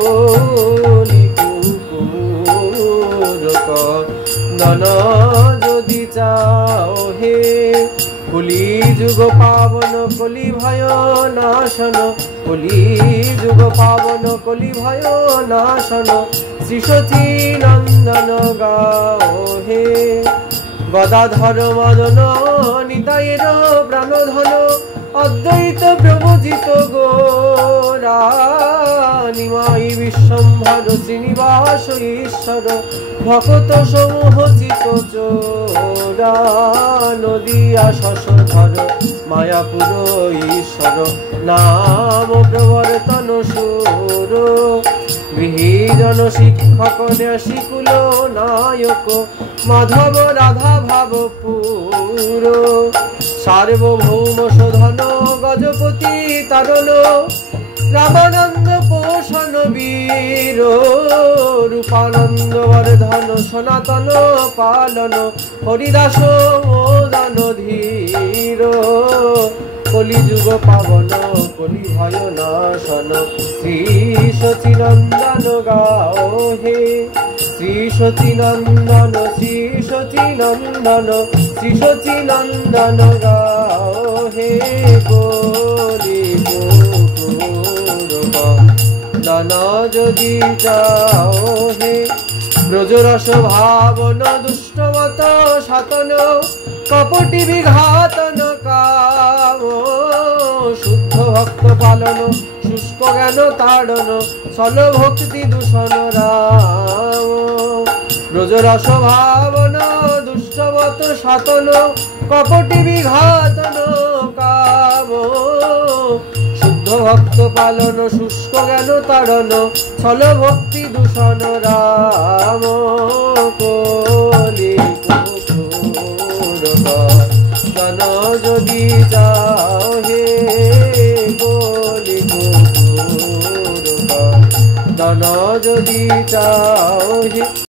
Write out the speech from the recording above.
কলি কুকুর কন্দন যদি চাও হে। কলি যুগ পাবন কলি ভয় নাশন, কলি যুগ পাবন কলি ভয় নাশন, শ্রী সচি নন্দন গাও হে। গদাধর মদন নিতাইর প্রাণধন, অদ্বৈত প্রবোজিত গোরা, নিমাই বিশ্বম্ভর শ্রীনিবাস ঈশ্বর, ভকত সমূহ চিত চোরা, নদিয়া শশধর মায়াপুর ঈশ্বর, নাম প্রবর্তন সুর, গৃহীজন শিক্ষক ন্যাসিকুল নায়ক, মাধব রাধা ভাবপুর, সার্বভৌম শোধন গজপতি তারণ, রামানন্দ পোষণ বীর, রূপানন্দ বর্ধন সনাতন পালন, হরিদাস মোদন ধীর, কলিযুগ পাবন কলি ভয় নাশন, শ্রী সচিনন্দন গাও হে। শ্রী সচিনন্দন শ্রী সচিনন্দন শ্রী সচিনন্দন গাও হে। কলি কুকুর কন্দন যদি চাও হে। ব্রজরস ভাবন দুষ্টমত সাতন, কপটি বিঘাতন কাম, শুদ্ধ ভক্ত পালন শুষ্ক জ্ঞান তাড়ন, সল ভক্তি দূষণ রাম। ব্রজরস ভাবন দুষ্টমত সাতন, কপটি বিঘাতন কাম, শুদ্ধ ভক্ত পালন শুষ্ক জ্ঞান তাড়ন, ছল ভক্তি দূষণ রাম। কলি কুকুর কন্দন যদি চাও হে। কলি কুকুর কন্দন যদি চাও হে।